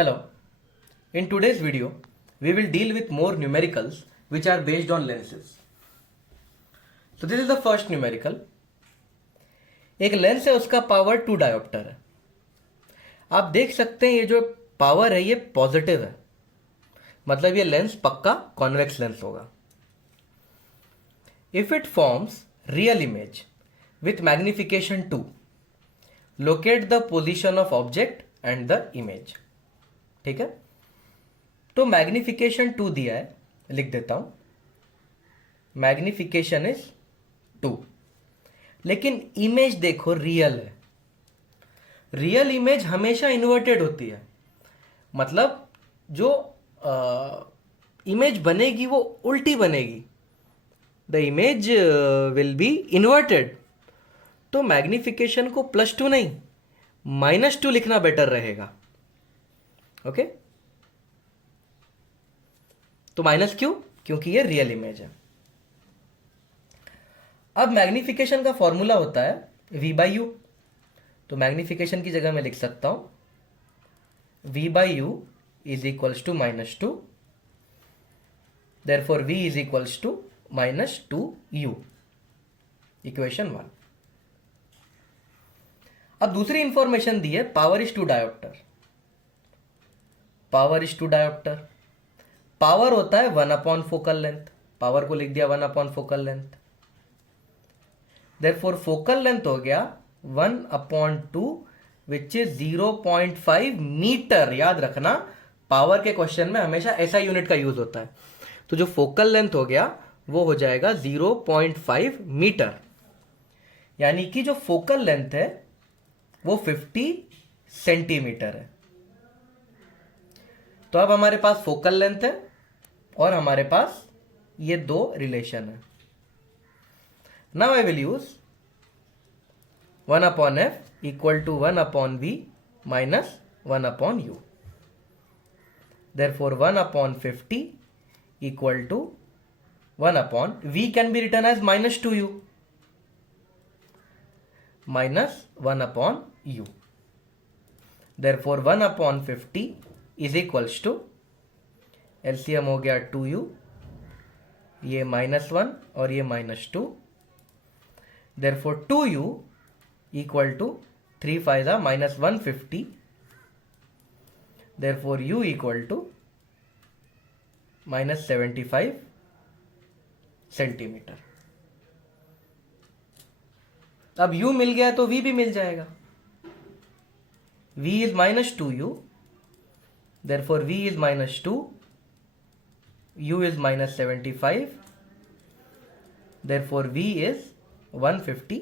Hello. In today's video, we will deal with more numericals which are based on lenses. So this is the first numerical. एक lens है, उसका power 2 dioptre है. आप देख सकते हैं ये जो पावर है ये पॉजिटिव है, मतलब ये लेंस पक्का कॉन्वेक्स लेंस होगा. If it forms real image with magnification 2, locate the position of object and the image. ठीक है, तो मैग्निफिकेशन 2 दिया है, लिख देता हूं. मैग्निफिकेशन इज 2, लेकिन इमेज देखो रियल है. रियल इमेज हमेशा इन्वर्टेड होती है, मतलब जो इमेज बनेगी वो उल्टी बनेगी. The image will be inverted. तो मैग्निफिकेशन को +2 नहीं -2 लिखना बेटर रहेगा. ओके, तो माइनस क्यों? क्योंकि ये रियल इमेज है. अब मैग्निफिकेशन का फॉर्मूला होता है V/U. तो मैग्निफिकेशन की जगह मैं लिख सकता हूं V/U is equals to -2. Therefore V is equals to -2U. Equation 1. अब दूसरी इंफॉर्मेशन दी है, power is 2 dioptre. Power is 2 dioptre. Power होता है 1 फोकल लेंथ. पावर को लिख दिया 1 focal length. Therefore focal length हो गया 1/2 विच इज 0.5 मीटर. याद रखना, पावर के क्वेश्चन में हमेशा ऐसा यूनिट का यूज होता है. तो जो फोकल लेंथ हो गया वो हो जाएगा 0.5 मीटर. यानी कि जो फोकल लेंथ है वो 50 सेंटीमीटर है. तो अब हमारे पास फोकल लेंथ है और हमारे पास ये दो रिलेशन है. Now I will use 1/f equal to 1/v minus 1/u. Therefore 1/50 equal to 1/v can be written as -2u minus 1/u. Therefore 1/50 is equals to, LCM हो गया 2u, ये -1 और ये -2. Therefore 2u equal to 3 5 -150. Therefore u equal to -75 centimetre. अब u मिल गया तो v भी मिल जाएगा. v is -2u. Therefore v is -2, u is -75. Therefore v is 150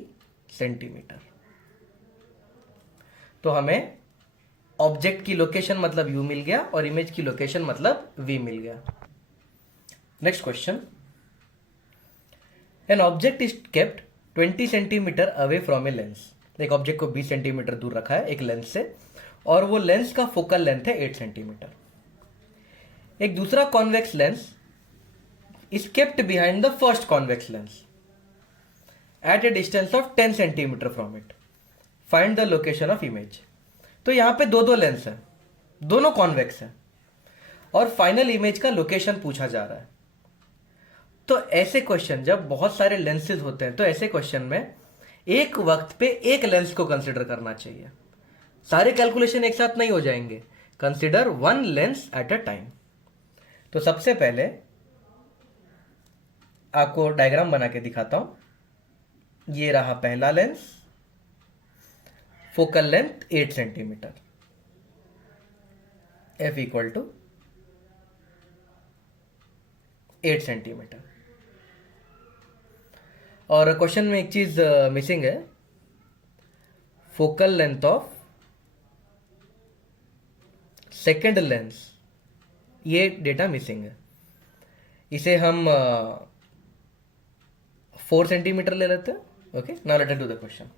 centimetre. तो हमें ऑब्जेक्ट की लोकेशन मतलब u मिल गया और इमेज की लोकेशन मतलब v मिल गया. Next question. An object is kept 20 centimetre away from a lens. एक ऑब्जेक्ट को 20 सेंटीमीटर दूर रखा है एक लेंस से, और वो लेंस का फोकल लेंथ है 8 सेंटीमीटर. एक दूसरा convex lens is kept behind the first convex lens at a distance of 10 centimetre from it. Find the location of image. तो यहां पे दो लेंस है, दोनों कॉन्वेक्स है, और फाइनल इमेज का लोकेशन पूछा जा रहा है. तो ऐसे क्वेश्चन, जब बहुत सारे लेंसेज होते हैं, तो ऐसे क्वेश्चन में एक वक्त पे एक लेंस को कंसिडर करना चाहिए. सारे कैलकुलेशन एक साथ नहीं हो जाएंगे. Consider 1 lens at a time. तो सबसे पहले आपको डायग्राम बना के दिखाता हूं. ये रहा पहला lens, focal length 8 centimetre, f equal to 8 centimetre. और क्वेश्चन में एक चीज मिसिंग है, focal length of second lens. ये डेटा मिसिंग है. इसे हम 4 सेंटीमीटर ले लेते हैं. Okay, now let us do the question.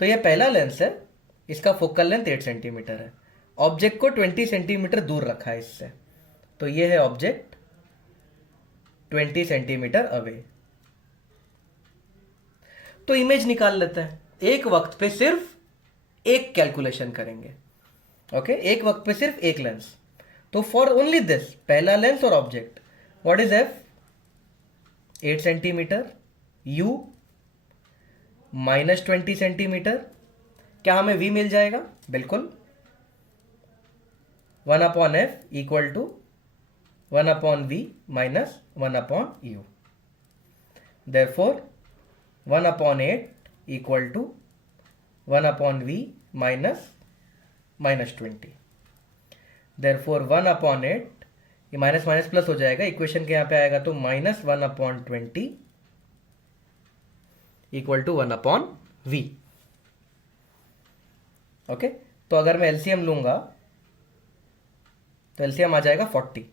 तो ये पहला लेंस है, इसका फोकल लेंथ 8 सेंटीमीटर है. ऑब्जेक्ट को 20 सेंटीमीटर दूर रखा है इससे. तो ये है ऑब्जेक्ट 20 सेंटीमीटर अवे. तो इमेज निकाल लेते हैं. एक वक्त पे सिर्फ एक कैलकुलेशन करेंगे. ओके, एक वक्त पे सिर्फ एक लेंस। तो फॉर ओनली दिस, पहला लेंस और object, what is F? 8 centimetre, u -20 centimetre. क्या हमें v मिल जाएगा? बिल्कुल, 1/f equal to 1/v minus 1/u। Therefore 1/8 equal to 1/v minus -20। Therefore 1/8, ये माइनस माइनस प्लस हो जाएगा, इक्वेशन के यहाँ पे आएगा तो -1/20 इक्वल टू 1/v। ओके, तो अगर मैं एलसीएम लूंगा तो एलसीएम आ जाएगा 40।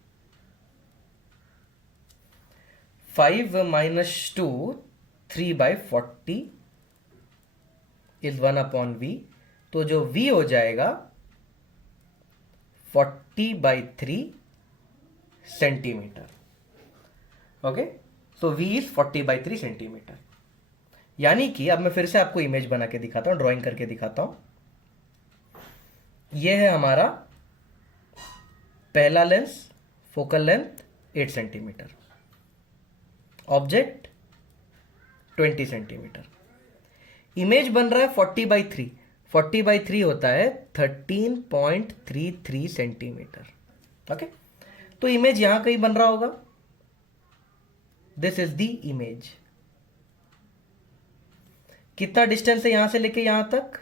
5 - 2, 3/40 इज 1/v। तो जो v हो जाएगा 40/3 centimetre. Okay, so v is 40/3 centimetre. यानी कि अब मैं फिर से आपको इमेज बना के दिखाता हूं, ड्राइंग करके दिखाता हूं। यह है हमारा पहला lens, focal length 8 centimetre, object 20 centimetre. Image बन रहा है 40/3। 40/3 होता है 13.33 सेंटीमीटर। ओके, तो इमेज यहां कहीं बन रहा होगा। This is the image. कितना डिस्टेंस है यहां से लेके यहां तक?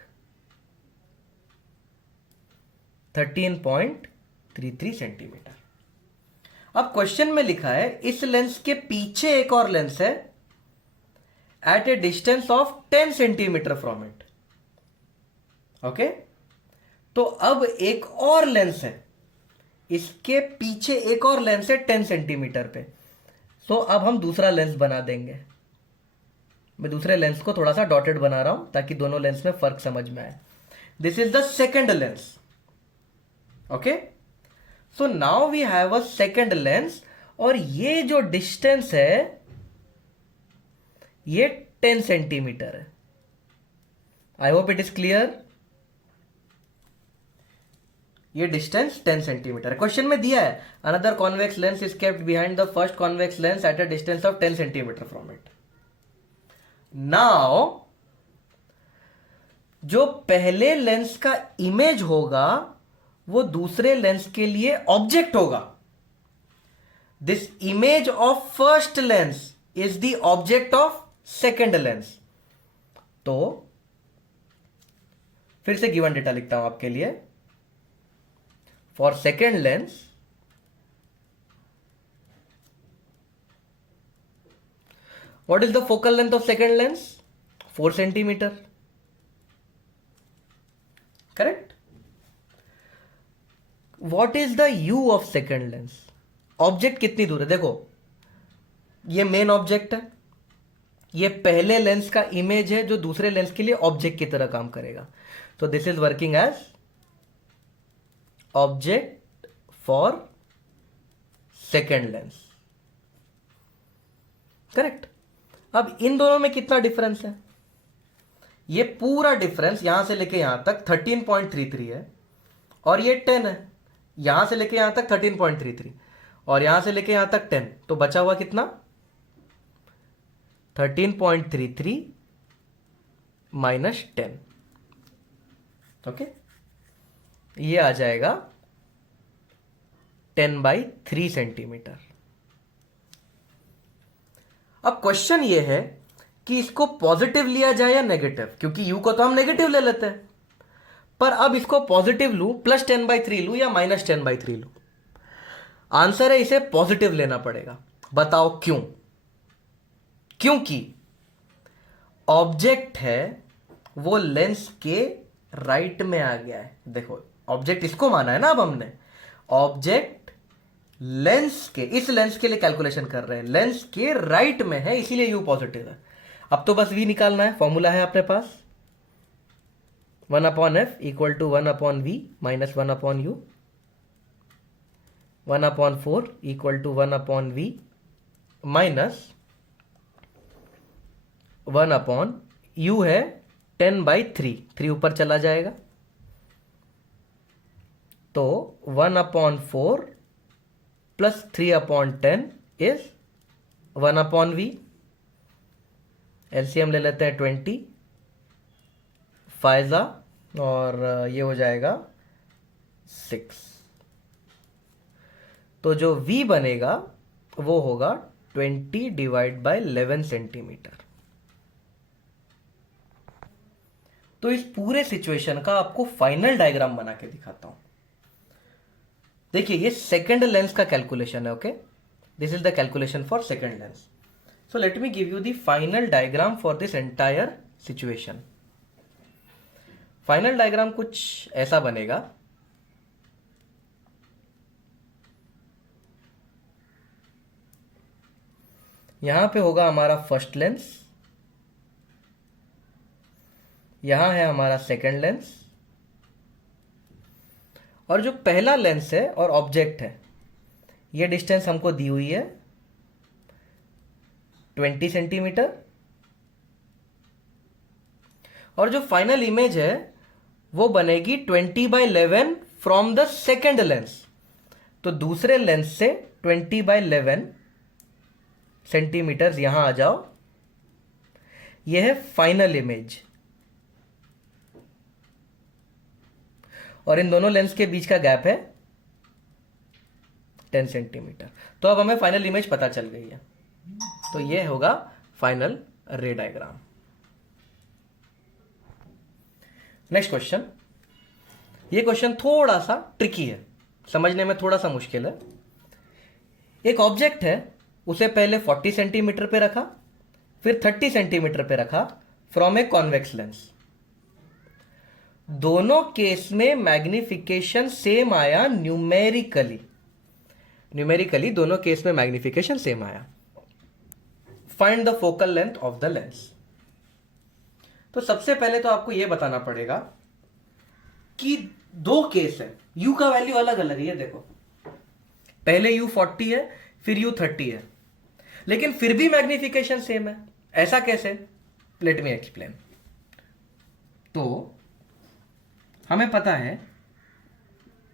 13.33 सेंटीमीटर। अब क्वेश्चन में लिखा है इस लेंस के पीछे एक और लेंस है at a distance of 10 centimetre from it. Okay, तो अब एक और लेंस है, इसके पीछे एक और लेंस है 10 सेंटीमीटर पे। सो अब हम दूसरा लेंस बना देंगे। मैं दूसरे लेंस को थोड़ा सा डॉटेड बना रहा हूं ताकि दोनों लेंस में फर्क समझ में आए। This is the second lens. Okay, so now we have a second lens, और ये जो डिस्टेंस है ये 10 सेंटीमीटर है। I hope it is clear. ये डिस्टेंस 10 सेंटीमीटर है। क्वेश्चन में दिया है another convex lens is kept behind the first convex lens at a distance of 10 centimetre from it. Now जो पहले लेंस का इमेज होगा वो दूसरे लेंस के लिए ऑब्जेक्ट होगा। This image of first lens is the object of second lens. तो फिर से गिवन डेटा लिखता हूं आपके लिए। For second lens, what is the focal length of second lens? 4 centimetre. Correct. what is the u of second lens? Object कितनी दूर है? देखो, ये मेन ऑब्जेक्ट है, ये पहले लेंस का इमेज है जो दूसरे लेंस के लिए ऑब्जेक्ट की तरह काम करेगा। तो this is working as object for second lens. Correct. अब इन दोनों में कितना डिफरेंस है? ये पूरा डिफरेंस यहां से लेके यहां तक 13.33 है, और ये 10 है। यहां से लेके यहां तक 13.33 और यहां से लेके यहां तक 10, तो बचा हुआ कितना? 13.33 माइनस 10। ओके, ये आ जाएगा 10/3 सेंटीमीटर। अब क्वेश्चन ये है कि इसको पॉजिटिव लिया जाए या नेगेटिव, क्योंकि u को तो हम नेगेटिव ले लेते हैं। पर अब इसको पॉजिटिव लूं, +10/3 लूं या -10/3 लूं? आंसर है इसे पॉजिटिव लेना पड़ेगा। बताओ क्यों? क्योंकि ऑब्जेक्ट है वो लेंस के राइट में आ गया है। देखो, ऑब्जेक्ट इसको माना है ना, अब हमने ऑब्जेक्ट लेंस के, इस लेंस के लिए कैलकुलेशन कर रहे हैं, लेंस के राइट में है, इसीलिए u पॉजिटिव है। अब तो बस v निकालना है। फॉर्मूला है अपने पास 1/f equal to 1/v minus 1/u, 1/4 equal to 1/v minus 1/u है 10/3। 3 ऊपर चला जाएगा, तो 1/4 प्लस 3/10 इज 1/v। एलसीएम ले लेते हैं 20 फाइजा, और ये हो जाएगा 6। तो जो v बनेगा वो होगा 20 डिवाइड बाय 11 सेंटीमीटर। तो इस पूरे सिचुएशन का आपको फाइनल डायग्राम बना के दिखाता हूं। देखिए, ये सेकंड लेंस का कैलकुलेशन है। Okay, this is the calculation for second lens. So let me give you the final diagram for this entire situation. Final diagram कुछ ऐसा बनेगा। यहां पे होगा हमारा फर्स्ट लेंस, यहां है हमारा सेकंड लेंस, और जो पहला लेंस है और ऑब्जेक्ट है, ये डिस्टेंस हमको दी हुई है 20 सेंटीमीटर, और जो फाइनल इमेज है वो बनेगी 20/11 फ्रॉम द सेकेंड लेंस। तो दूसरे लेंस से 20/11 सेंटीमीटर यहां आ जाओ, यह है फाइनल इमेज, और इन दोनों लेंस के बीच का गैप है 10 सेंटीमीटर। तो अब हमें फाइनल इमेज पता चल गई है। तो यह होगा फाइनल रे डायग्राम। Next question. ये क्वेश्चन थोड़ा सा ट्रिकी है, समझने में थोड़ा सा मुश्किल है। एक ऑब्जेक्ट है, उसे पहले 40 सेंटीमीटर पे रखा, फिर 30 सेंटीमीटर पे रखा फ्रॉम ए कॉन्वेक्स लेंस। दोनों केस में मैग्निफिकेशन सेम आया न्यूमेरिकली। दोनों केस में मैग्निफिकेशन सेम आया। Find the focal length of the lens. तो सबसे पहले तो आपको यह बताना पड़ेगा कि दो केस है, u का वैल्यू अलग अलग है। ये देखो, पहले u 40 है, फिर u 30 है, लेकिन फिर भी मैग्निफिकेशन सेम है। ऐसा कैसे? Let me explain. तो हमें पता है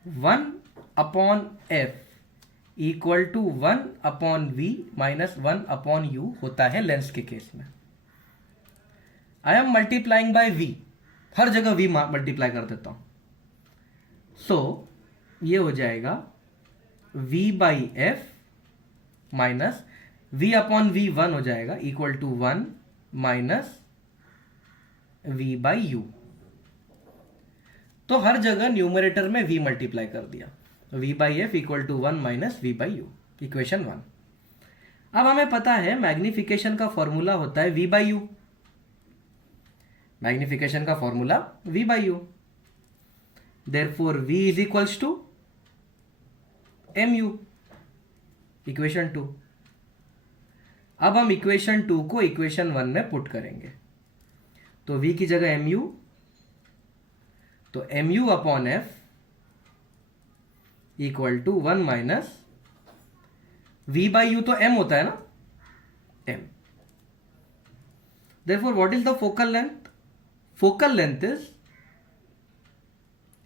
1/f equal to 1/v minus 1/u होता है लेंस के केस में। I am multiplying by v, हर जगह v मल्टीप्लाई कर देता हूं। सो ये हो जाएगा v/f माइनस v/v 1 हो जाएगा इक्वल टू 1 माइनस v/u। तो हर जगह न्यूमरेटर में v मल्टीप्लाई कर दिया। v/f equal to 1 minus v/u, equation 1। अब हमें पता है मैग्निफिकेशन का फॉर्मूला होता है v/u। मैग्निफिकेशन का formula v/u, therefore v is equals to mu, equation 2। अब हम इक्वेशन 2 को इक्वेशन 1 में पुट करेंगे। तो v की जगह mu, तो mu/f equal to 1 minus v/u, तो m होता है ना, m। Therefore, what is the focal length? Focal length is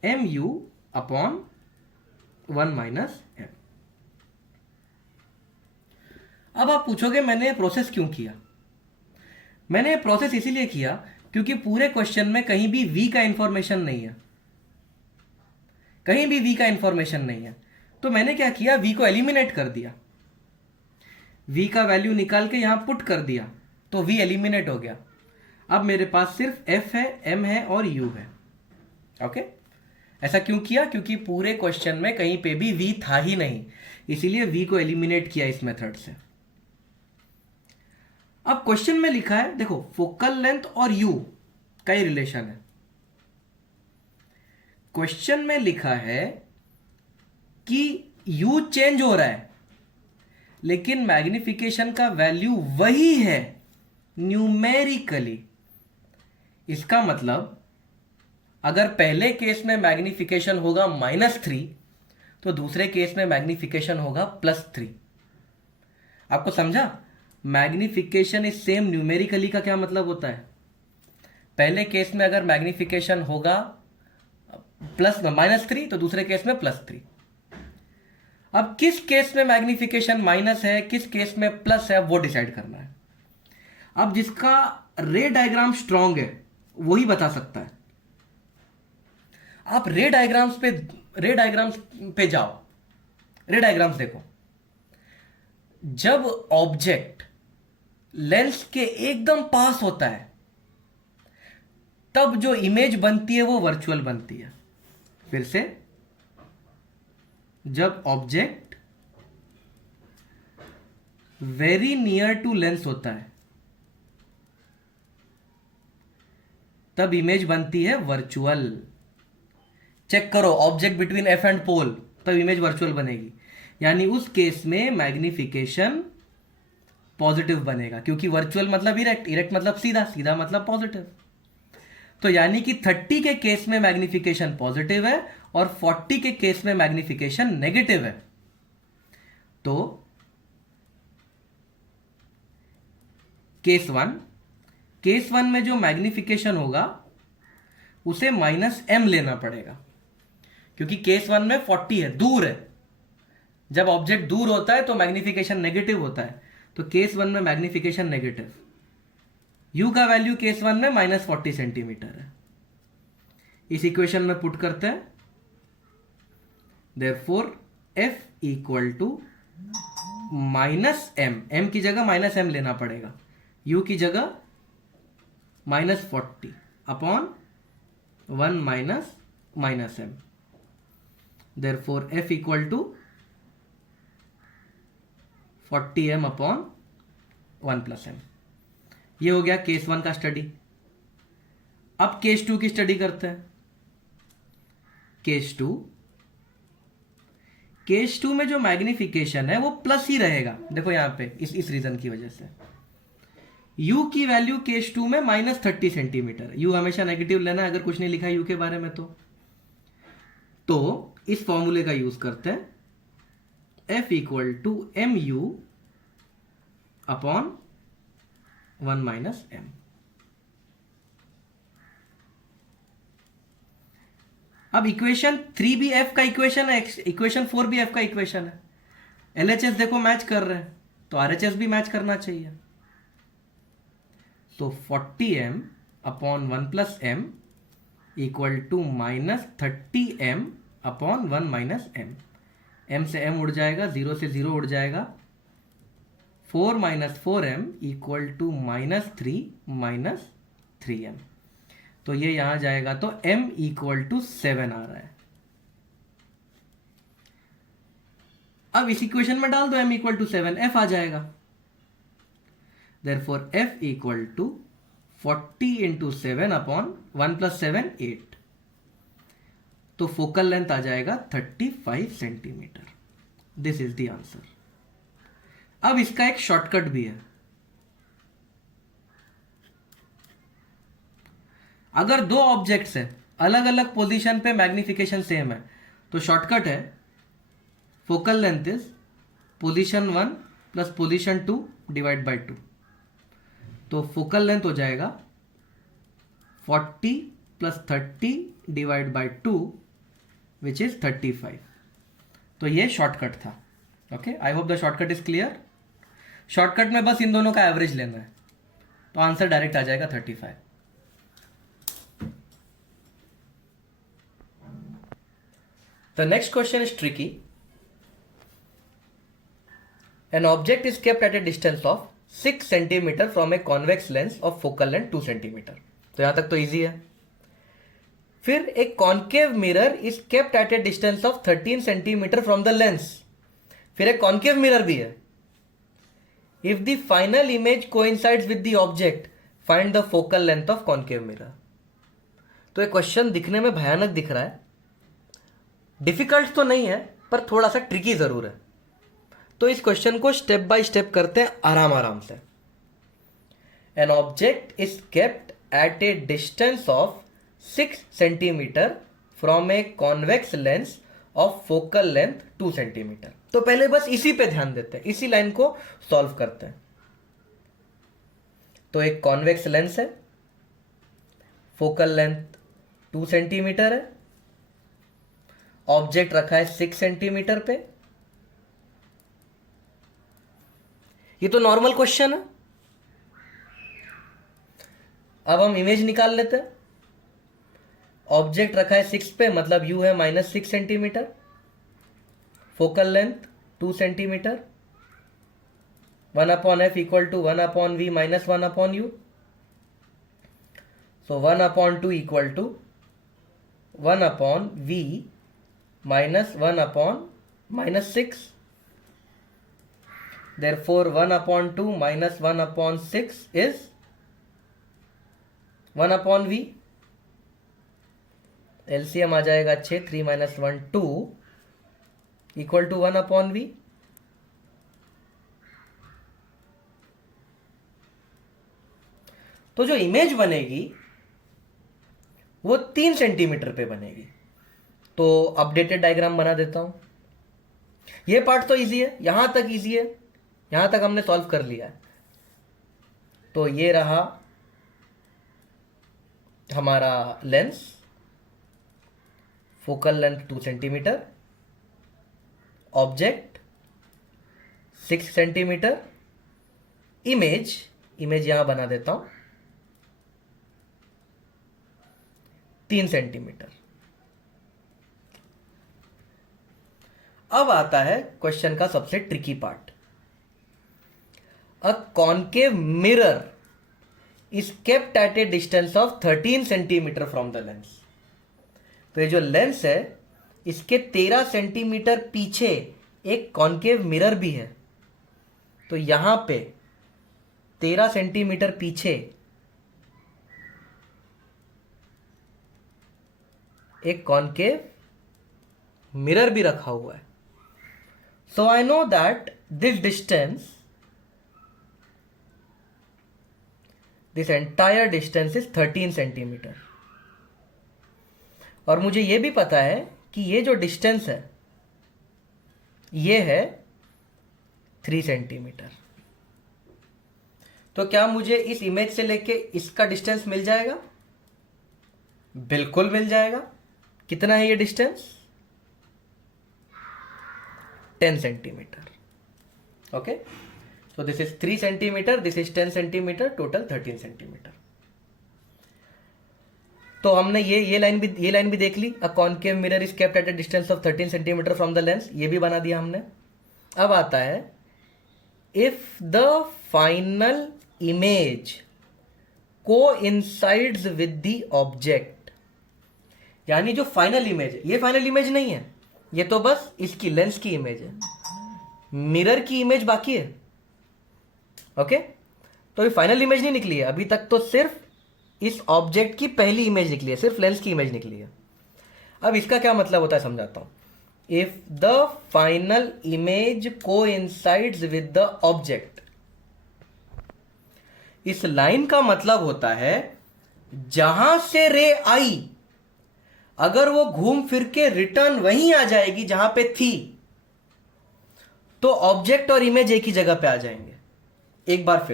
mu/1 minus m। अब आप पूछोगे मैंने ये प्रोसेस क्यों किया? मैंने ये प्रोसेस इसीलिए किया क्योंकि पूरे क्वेश्चन में कहीं भी v का इंफॉर्मेशन नहीं है, कहीं भी v का इंफॉर्मेशन नहीं है। तो मैंने क्या किया, v को एलिमिनेट कर दिया, v का वैल्यू निकाल के यहां पुट कर दिया, तो v एलिमिनेट हो गया। अब मेरे पास सिर्फ f है, m है और u है। ओके, ऐसा क्यों किया? क्योंकि पूरे क्वेश्चन में कहीं पे भी v था ही नहीं, इसीलिए v को एलिमिनेट किया इस मेथड से। अब क्वेश्चन में लिखा है, देखो फोकल लेंथ और u का ही रिलेशन है। क्वेश्चन में लिखा है कि u चेंज हो रहा है, लेकिन मैग्निफिकेशन का वैल्यू वही है न्यूमेरिकली। इसका मतलब अगर पहले केस में मैग्निफिकेशन होगा -3, तो दूसरे केस में मैग्निफिकेशन होगा +3। आपको समझा? मैग्निफिकेशन इज सेम न्यूमेरिकली का क्या मतलब होता है? पहले केस में अगर मैग्निफिकेशन होगा प्लस -3, तो दूसरे केस में +3। अब किस केस में मैग्निफिकेशन माइनस है, किस केस में प्लस है, वो डिसाइड करना है। अब जिसका रे डायग्राम स्ट्रांग है वही बता सकता है। आप रे डायग्राम्स पे जाओ, रे डायग्राम्स देखो। जब ऑब्जेक्ट लेंस के एकदम पास होता है तब जो इमेज बनती है वो वर्चुअल बनती है। फिर से, जब object very near to lens होता है तब इमेज बनती है वर्चुअल। चेक करो, object between F and pole, तब इमेज वर्चुअल बनेगी। यानी उस केस में मैग्निफिकेशन पॉजिटिव बनेगा, क्योंकि वर्चुअल मतलब इरेक्ट, इरेक्ट मतलब सीधा, सीधा मतलब पॉजिटिव। तो यानी कि 30 के केस में मैग्निफिकेशन पॉजिटिव है और 40 के केस में मैग्निफिकेशन नेगेटिव है। तो केस वन में जो मैग्निफिकेशन होगा उसे -m लेना पड़ेगा, क्योंकि केस वन में 40 है, दूर है। जब ऑब्जेक्ट दूर होता है तो मैग्निफिकेशन नेगेटिव होता है, तो केस वन में मैग्निफिकेशन नेगेटिव। u का वैल्यू केस वन में -40 सेंटीमीटर है। इस इक्वेशन में पुट करते हैं, therefore f equal to -m, m की जगह -m लेना पड़ेगा, u की जगह -40 upon 1 -m। Therefore f equal to 40m upon 1 + m। ये हो गया केस वन का स्टडी। अब केस टू की स्टडी करते हैं। केस टू में जो मैग्निफिकेशन है वो प्लस ही रहेगा। देखो यहां पे इस रीजन की वजह से u की वैल्यू केस टू में -30 सेंटीमीटर। u हमेशा नेगेटिव लेना है, अगर कुछ नहीं लिखा है u के बारे में तो इस फॉर्मूले का यूज करते हैं, f equal to mu upon 1 - m। अब इक्वेशन 3 भी f का इक्वेशन है, इक्वेशन 4 भी f का इक्वेशन है। LHS देखो मैच कर रहे हैं, तो RHS भी मैच करना चाहिए। तो 40m upon 1 + m equal to -30m upon 1 - m। m से m उड़ जाएगा, 0 से 0 उड़ जाएगा। 4 - 4m इक्वल टू -3 - 3m। तो ये यहां जाएगा, तो m इक्वल टू 7 आ रहा है। अब इस इक्वेशन में डाल दो m इक्वल टू 7, f आ जाएगा। Therefore f equal to 40 × 7 upon 1 + 7 8। तो फोकल लेंथ आ जाएगा 35 centimetre. This is the answer. अब इसका एक शॉर्टकट भी है। अगर दो ऑब्जेक्ट्स हैं, अलग अलग पोजीशन पे मैग्निफिकेशन सेम है, तो शॉर्टकट है focal length is position 1 + position 2 / 2। तो फोकल लेंथ हो जाएगा 40 + 30 / 2 विच इज 35। तो ये शॉर्टकट था। Okay, I hope the shortcut is clear. Shortcut में बस इन दोनों का एवरेज लेना है, तो आंसर डायरेक्ट आ जाएगा 35। The next question is tricky. An object is kept at a distance of 6 centimeter from a convex lens of focal length 2 centimeter. तो यहां तक तो इजी है। फिर एक concave mirror is kept eight a distance of 13 centimetre from the lens. फिर एक concave mirror भी है। If the final image coincides with the object, find the focal length of concave mirror. तो एक क्वेश्चन दिखने में भयानक दिख रहा है, डिफिकल्ट तो नहीं है पर थोड़ा सा ट्रिकी जरूर है। तो इस क्वेश्चन को स्टेप बाय स्टेप करते हैं आराम आराम से। An object is kept eight a distance of 6 centimetre from a convex lens of focal length 2 centimetre. तो पहले बस इसी पे ध्यान देते हैं, इसी लाइन को सॉल्व करते हैं। तो एक कॉन्वेक्स लेंस है, फोकल लेंथ 2 सेंटीमीटर है, ऑब्जेक्ट रखा है 6 सेंटीमीटर पे। ये तो नॉर्मल क्वेश्चन है। अब हम इमेज निकाल लेते हैं। ऑब्जेक्ट रखा है 6 पे, मतलब यू है -6 centimetre, focal length 2 centimetre, 1/f equal to 1/v minus 1/u। So 1/2 equal to 1/v minus 1/6। Therefore 1/2 minus 1/6 is 1/v। LCM आ जाएगा 6, 3 minus 1 2 इक्वल टू 1/v। तो जो इमेज बनेगी वो 3 सेंटीमीटर पे बनेगी। तो अपडेटेड डायग्राम बना देता हूं। ये पार्ट तो इजी है, यहां तक इजी है, यहां तक हमने सॉल्व कर लिया है। तो ये रहा हमारा lens, focal length 2 centimetre, object 6 centimetre, image यहां बना देता हूं 3 सेंटीमीटर। अब आता है क्वेश्चन का सबसे tricky part. A concave mirror is kept eight a distance of 13 centimetre from the lens. तो ये जो लेंस है इसके 13 सेंटीमीटर पीछे एक कॉन्केव मिरर भी है। तो यहां पे 13 सेंटीमीटर पीछे एक कॉन्केव मिरर भी रखा हुआ है। So I know that this distance, this entire distance is 13 centimetre. और मुझे यह भी पता है कि ये जो डिस्टेंस है ये है 3 सेंटीमीटर। तो क्या मुझे इस इमेज से लेके इसका डिस्टेंस मिल जाएगा? बिल्कुल मिल जाएगा। कितना है ये distance? 10 centimetre. Okay, so this is 3 centimetre, this is 10 centimetre, total 13 centimetre. तो हमने ये लाइन भी देख ली। A concave mirror is kept at a distance of 13 centimetre from the lens, ये भी बना दिया हमने। अब आता है if the final image coincides with the object, यानी जो फाइनल इमेज है, ये फाइनल इमेज नहीं है, ये तो बस इसकी लेंस की इमेज है, मिरर की इमेज बाकी है। ओके, तो ये फाइनल इमेज नहीं निकली है अभी तक, तो सिर्फ इस ऑब्जेक्ट की पहली इमेज निकली है, सिर्फ लेंस की इमेज निकली है। अब इसका क्या मतलब होता है समझाता हूं। If the final image coincides with the object, इस लाइन का मतलब होता है जहां से रे आई, अगर वो घूम फिर के रिटर्न वहीं आ जाएगी जहां पे थी, तो ऑब्जेक्ट और इमेज एक ही जगह पे आ जाएंगे। एक बार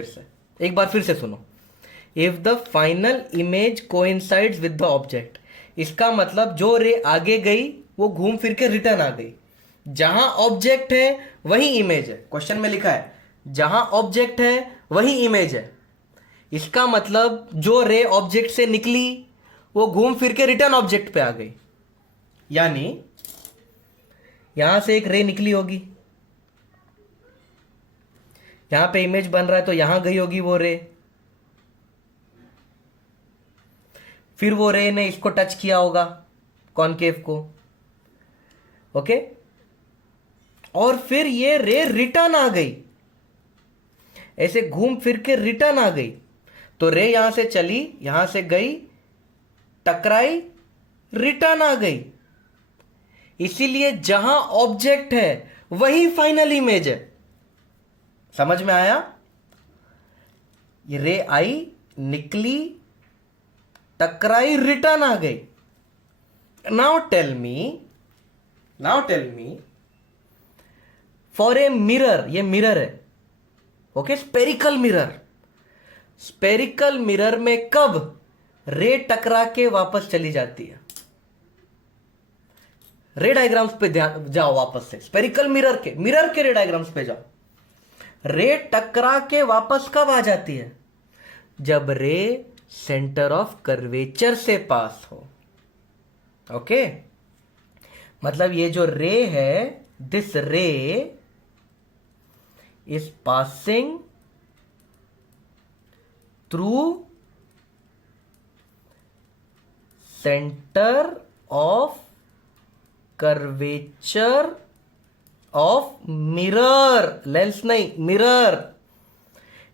फिर से सुनो। If the final image coincides with the object, इसका मतलब जो रे आगे गई वो घूम फिर के रिटर्न आ गई। जहां ऑब्जेक्ट है वहीं इमेज है। क्वेश्चन में लिखा है जहां ऑब्जेक्ट है वहीं इमेज है। इसका मतलब जो रे ऑब्जेक्ट से निकली वो घूम फिर के रिटर्न ऑब्जेक्ट पे आ गई। यानी यहां से एक रे निकली होगी, यहां पे इमेज बन रहा है, तो यहां गई होगी वो रे, फिर वो रे ने इसको टच किया होगा, कॉनकेव को। ओके, और फिर ये रे रिटर्न आ गई, ऐसे घूम फिर के रिटर्न आ गई। तो रे यहां से चली, यहां से गई, टकराई, रिटर्न आ गई। इसीलिए जहां ऑब्जेक्ट है वही फाइनल इमेज है। समझ में आया? ये रे आई, निकली, टकराई, रिटर्न आ गई। Now tell me for a mirror, ये मिरर है, ओके, स्पेरिकल मिरर में कब रे टकरा के वापस चली जाती है? रे डायग्राम्स पे ध्यान जाओ, वापस से स्पेरिकल मिरर के रे डायग्राम्स पे जाओ। रे टकरा के वापस कब आ जाती है? जब रे सेंटर ऑफ कर्वेचर से पास हो। ओके, मतलब ये जो रे है, दिस रे is passing through centre of curvature of mirror, lens नहीं मिरर।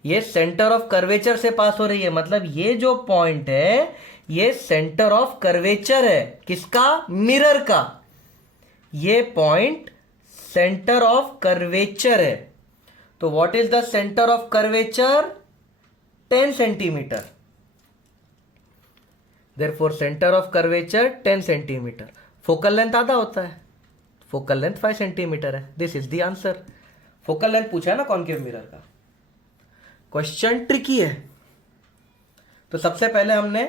ये सेंटर ऑफ कर्वेचर से पास हो रही है, मतलब ये जो पॉइंट है ये सेंटर ऑफ कर्वेचर है। किसका? मिरर का। ये पॉइंट सेंटर ऑफ कर्वेचर है। तो what is the centre of curvature? 10 centimetre. Therefore centre of curvature 10 centimetre. Focal length आधा होता है, फोकल लेंथ 5 सेंटीमीटर है। This is the answer. Focal length पूछा है ना कॉनकेव मिरर का। क्वेश्चन ट्रिकी है। तो सबसे पहले हमने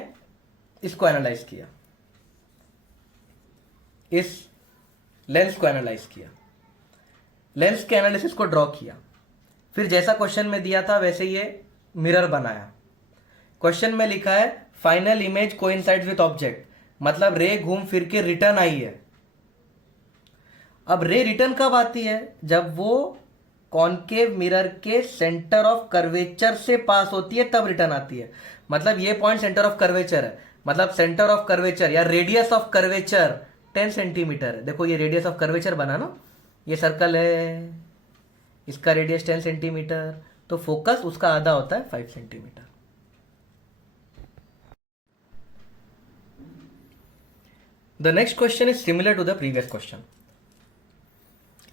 इसको एनालाइज किया, इस लेंस को एनालाइज किया, लेंस के एनालिसिस को ड्रॉ किया, फिर जैसा क्वेश्चन में दिया था वैसे ये मिरर बनाया। क्वेश्चन में लिखा है final image coincides with object, मतलब रे घूम फिर के रिटर्न आई है। अब रे रिटर्न कब आती है? जब वो कॉनकेव मिरर के सेंटर ऑफ कर्वेचर से पास होती है, तब रिटर्न आती है। मतलब ये पॉइंट सेंटर ऑफ कर्वेचर है, मतलब सेंटर ऑफ कर्वेचर या रेडियस ऑफ कर्वेचर 10 सेंटीमीटर है। देखो ये रेडियस ऑफ कर्वेचर बना ना, ये सर्कल है, इसका रेडियस 10 सेंटीमीटर, तो फोकस उसका आधा होता है 5 centimetre. The next question is similar to the previous question.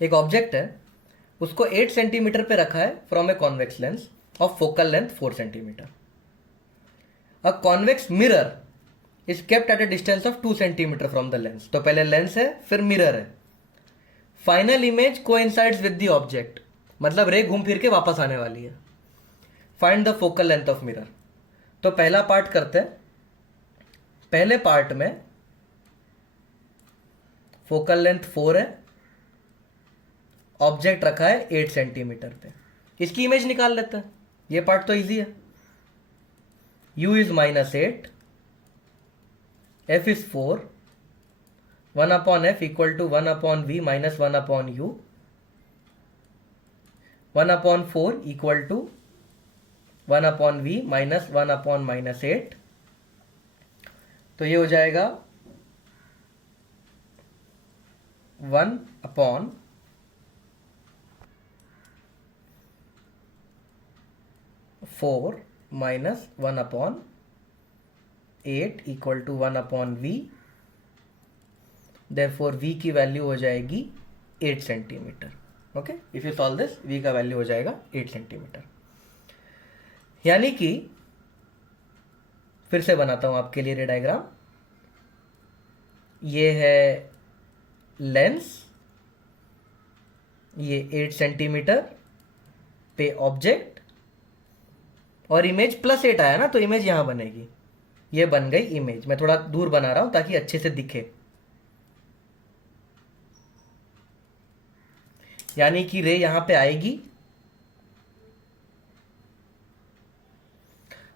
एक ऑब्जेक्ट है, उसको 8 सेंटीमीटर पे रखा है from a convex lens of focal length 4 centimetre. A convex mirror is kept at a distance of 2 centimetre from the lens. तो पहले lens है, फिर मिरर है। Final image coincides with the object, मतलब रे घूम फिर के वापस आने वाली है। Find the focal length of mirror. तो पहला पार्ट करते हैं। पहले पार्ट में फोकल लेंथ 4 है, ऑब्जेक्ट रखा है 8 सेंटीमीटर पे। इसकी इमेज निकाल लेते हैं, ये पार्ट तो इजी है। u is -8, f is 4, 1 upon f equal to 1 upon v minus 1 upon u, 1 upon 4 equal to 1 upon v minus 1 upon -8। तो ये हो जाएगा 1 upon 4 minus 1 upon 8 equal to 1 upon v। Therefore v की value हो जाएगी 8 centimetre. Okay, if you solve this, v का value हो जाएगा 8 सेंटीमीटर। यानी कि फिर से बनाता हूं आपके लिए रे डायग्राम। ये है लेंस, ये 8 सेंटीमीटर पे ऑब्जेक्ट, और इमेज +8 आया ना, तो इमेज यहां बनेगी। ये बन गई इमेज। मैं थोड़ा दूर बना रहा हूं ताकि अच्छे से दिखे। यानी कि रे यहां पे आएगी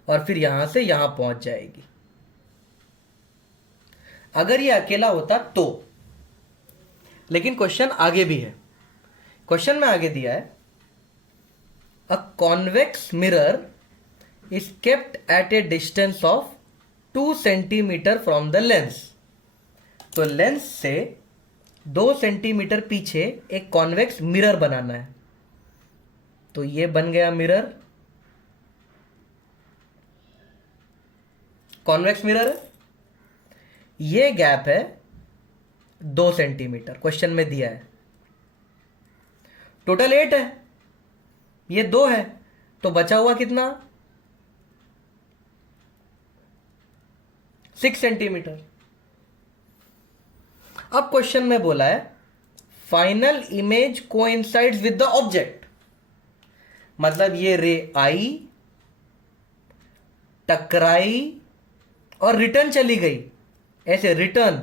और फिर यहां से यहां पहुंच जाएगी। अगर ये अकेला होता तो, लेकिन क्वेश्चन आगे भी है। क्वेश्चन में आगे दिया है अ convex mirror is kept at a distance of 2 centimetre from the lens. तो लेंस से 2 सेंटीमीटर पीछे एक कॉन्वेक्स मिरर बनाना है। तो ये बन गया मिरर, कॉन्वेक्स मिरर है। ये गैप है 2 सेंटीमीटर, क्वेश्चन में दिया है। टोटल 8 है, ये 2 है, तो बचा हुआ कितना? 6 सेंटीमीटर। अब क्वेश्चन में बोला है final image coincides with the object, मतलब ये रे आई, टकराई और रिटर्न चली गई, ऐसे रिटर्न।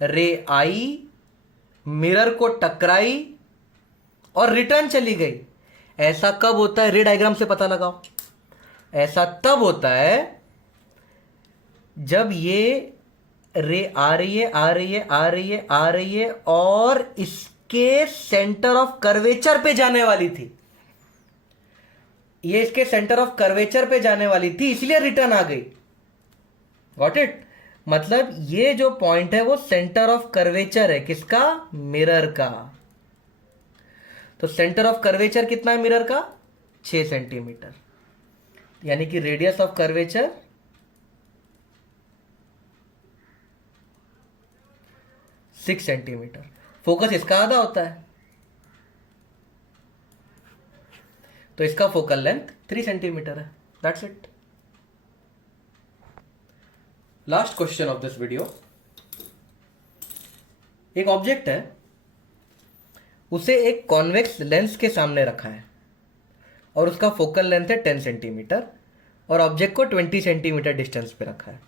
रे आई, मिरर को टकराई और रिटर्न चली गई। ऐसा कब होता है? रे डायग्राम से पता लगाओ। ऐसा तब होता है जब ये रे आ रही है, आ रही है, आ रही है, आ रही है और इसके सेंटर ऑफ कर्वेचर पे जाने वाली थी। ये इसके सेंटर ऑफ कर्वेचर पे जाने वाली थी, इसलिए रिटर्न आ गई। Got it? मतलब ये जो पॉइंट है वो सेंटर ऑफ कर्वेचर है। किसका? मिरर का। तो सेंटर ऑफ कर्वेचर कितना है मिरर का? 6 सेंटीमीटर। यानी कि radius of curvature 6 centimetre. Focus इसका आधा होता है, तो इसका फोकल लेंथ 3 सेंटीमीटर है। That's it. Last question of this video. एक ऑब्जेक्ट है, उसे एक कॉन्वेक्स लेंस के सामने रखा है और उसका फोकल लेंथ है 10 सेंटीमीटर और ऑब्जेक्ट को 20 सेंटीमीटर डिस्टेंस पे रखा है।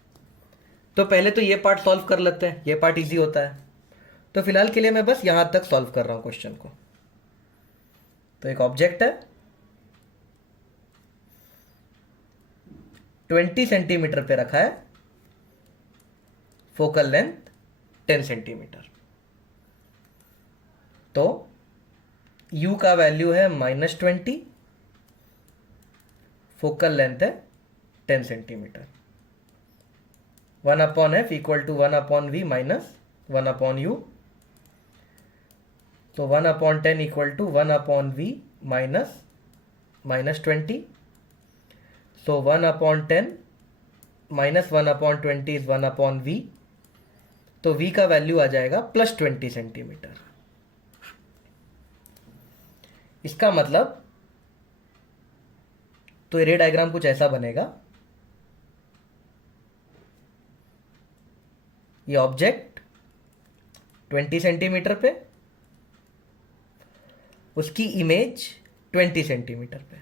तो पहले तो ये पार्ट सॉल्व कर लेते हैं, ये पार्ट इजी होता है। तो फिलहाल के लिए मैं बस यहां तक सॉल्व कर रहा हूं क्वेश्चन को। तो एक ऑब्जेक्ट है, 20 सेंटीमीटर पे रखा है, फोकल लेंथ 10 सेंटीमीटर। तो u का वैल्यू है -20, फोकल लेंथ है 10 centimetre. 1/f equal to 1/v minus 1/u। तो 1/10 equal to 1/v minus -20। So 1/10 minus 1/20 is 1/v। तो v का वैल्यू आ जाएगा +20 सेंटीमीटर। इसका मतलब तो रे डायग्राम कुछ ऐसा बनेगा। ये ऑब्जेक्ट 20 सेंटीमीटर पे, उसकी इमेज 20 सेंटीमीटर पे।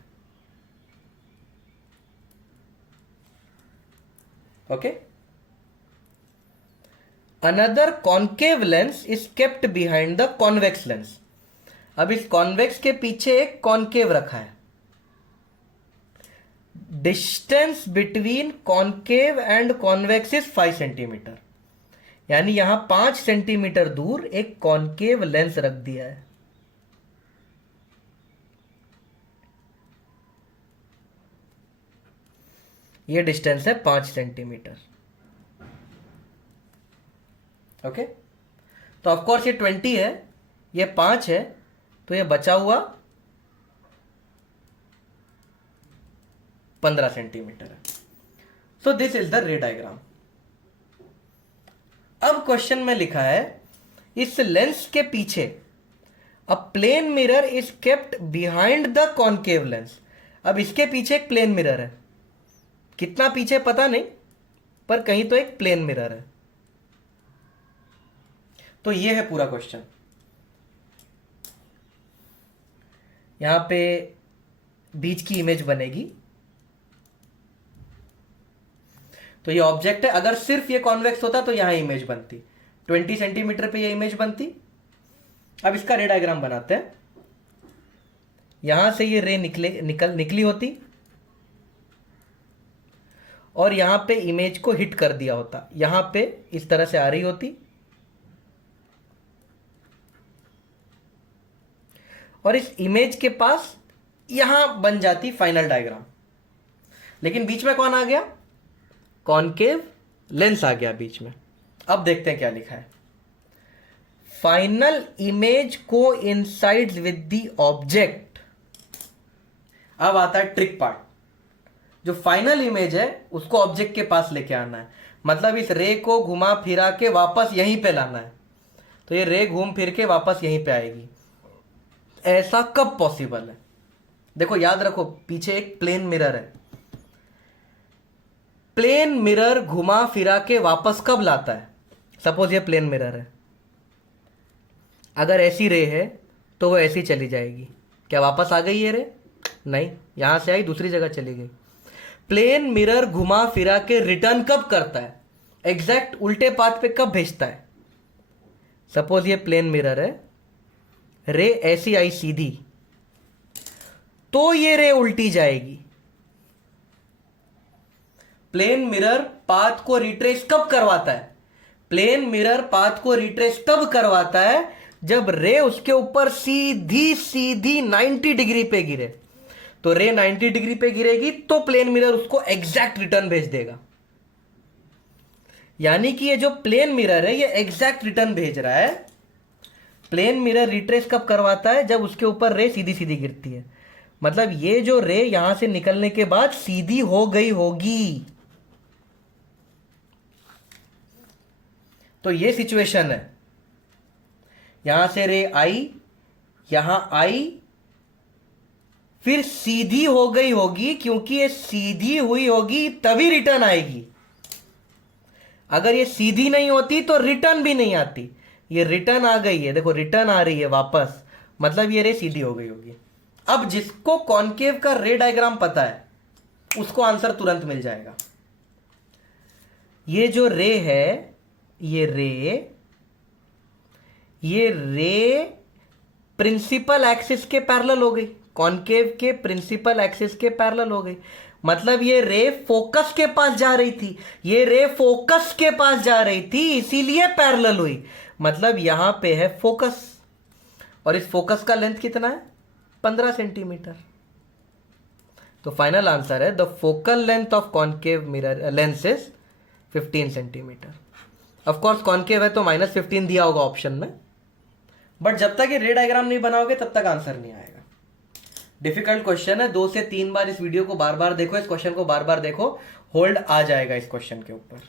Okay. Another concave lens is kept behind the convex lens. अब इस कॉन्वेक्स के पीछे एक कॉन्केव रखा है। Distance between concave and convex is 5 centimetre. यानी यहां 5 सेंटीमीटर दूर एक कॉन्केव लेंस रख दिया है। यह डिस्टेंस है 5 सेंटीमीटर। ओके। तो ऑफकोर्स ये 20 है, ये 5 है, तो ये बचा हुआ 15 सेंटीमीटर है। So this is the ray diagram. अब क्वेश्चन में लिखा है इस लेंस के पीछे a plane mirror is kept behind the concave lens. अब इसके पीछे एक प्लेन मिरर है, कितना पीछे पता नहीं, पर कहीं तो एक प्लेन मिरर है। तो ये है पूरा क्वेश्चन। यहां पे बीच की इमेज बनेगी। तो ये ऑब्जेक्ट है, अगर सिर्फ ये कॉन्वेक्स होता तो यहां इमेज बनती, 20 सेंटीमीटर पे ये इमेज बनती। अब इसका रे डायग्राम बनाते हैं। यहां से ये रे निकली होती और यहां पे इमेज को हिट कर दिया होता, यहां पे इस तरह से आ रही होती और इस इमेज के पास यहां बन जाती फाइनल डायग्राम। लेकिन बीच में कौन आ गया? कॉन्केव लेंस आ गया बीच में। अब देखते हैं क्या लिखा है। फाइनल इमेज को इंसाइड्स विद द ऑब्जेक्ट। अब आता है ट्रिक पार्ट। जो फाइनल इमेज है उसको ऑब्जेक्ट के पास लेके आना है, मतलब इस रे को घुमा फिरा के वापस यहीं पे लाना है। तो ये रे घूम फिर के वापस यहीं पे आएगी। ऐसा कब पॉसिबल है? देखो याद रखो, पीछे एक प्लेन मिरर है। प्लेन मिरर घुमा फिरा के वापस कब लाता है? सपोज ये प्लेन मिरर है, अगर ऐसी रे है तो वो ऐसी चली जाएगी। क्या वापस आ गई ये रे? नहीं, यहां से आई दूसरी जगह चली गई। प्लेन मिरर घुमा फिरा के रिटर्न कब करता है? एग्जैक्ट उल्टे पाथ पे कब भेजता है? सपोज ये प्लेन मिरर है, रे ऐसी आई सीधी, तो ये रे उल्टी जाएगी। प्लेन मिरर पाथ को रिट्रेस कब करवाता है? प्लेन मिरर पाथ को रिट्रेस तब करवाता है जब रे उसके ऊपर सीधी सीधी 90 डिग्री पे गिरे। तो रे 90 डिग्री पे गिरेगी तो प्लेन मिरर उसको एग्जैक्ट रिटर्न भेज देगा। यानी कि ये जो प्लेन मिरर है ये एग्जैक्ट रिटर्न भेज रहा है। प्लेन मिरर रिट्रेस कब करवाता है? जब उसके ऊपर रे सीधी सीधी गिरती है। मतलब ये जो रे यहां से निकलने के बाद सीधी हो गई होगी। तो ये सिचुएशन है, यहां से रे आई, यहां आई, फिर सीधी हो गई होगी, क्योंकि ये सीधी हुई होगी तभी रिटर्न आएगी। अगर ये सीधी नहीं होती तो रिटर्न भी नहीं आती। ये रिटर्न आ गई है, देखो रिटर्न आ रही है वापस, मतलब ये रे सीधी हो गई होगी। अब जिसको कॉनकेव का रे डायग्राम पता है उसको आंसर तुरंत मिल जाएगा। ये जो रे है, ये रे प्रिंसिपल एक्सिस के पैरेलल हो गई, कॉनकेव के प्रिंसिपल एक्सिस के पैरेलल हो गई। मतलब ये रे फोकस के पास जा रही थी, ये रे फोकस के पास जा रही थी, इसीलिए पैरेलल हुई। मतलब यहां पे है फोकस, और इस फोकस का लेंथ कितना है? 15 सेंटीमीटर। तो फाइनल आंसर है the focal length of concave mirror lens is 15 centimetre. Of course concave है तो -15 दिया होगा ऑप्शन में, बट जब तक ये रे डायग्राम नहीं बनाओगे तब तक आंसर नहीं आएगा। डिफिकल्ट क्वेश्चन है, 2 से 3 बार इस वीडियो को बार बार देखो, इस क्वेश्चन को बार बार देखो, होल्ड आ जाएगा इस क्वेश्चन के ऊपर।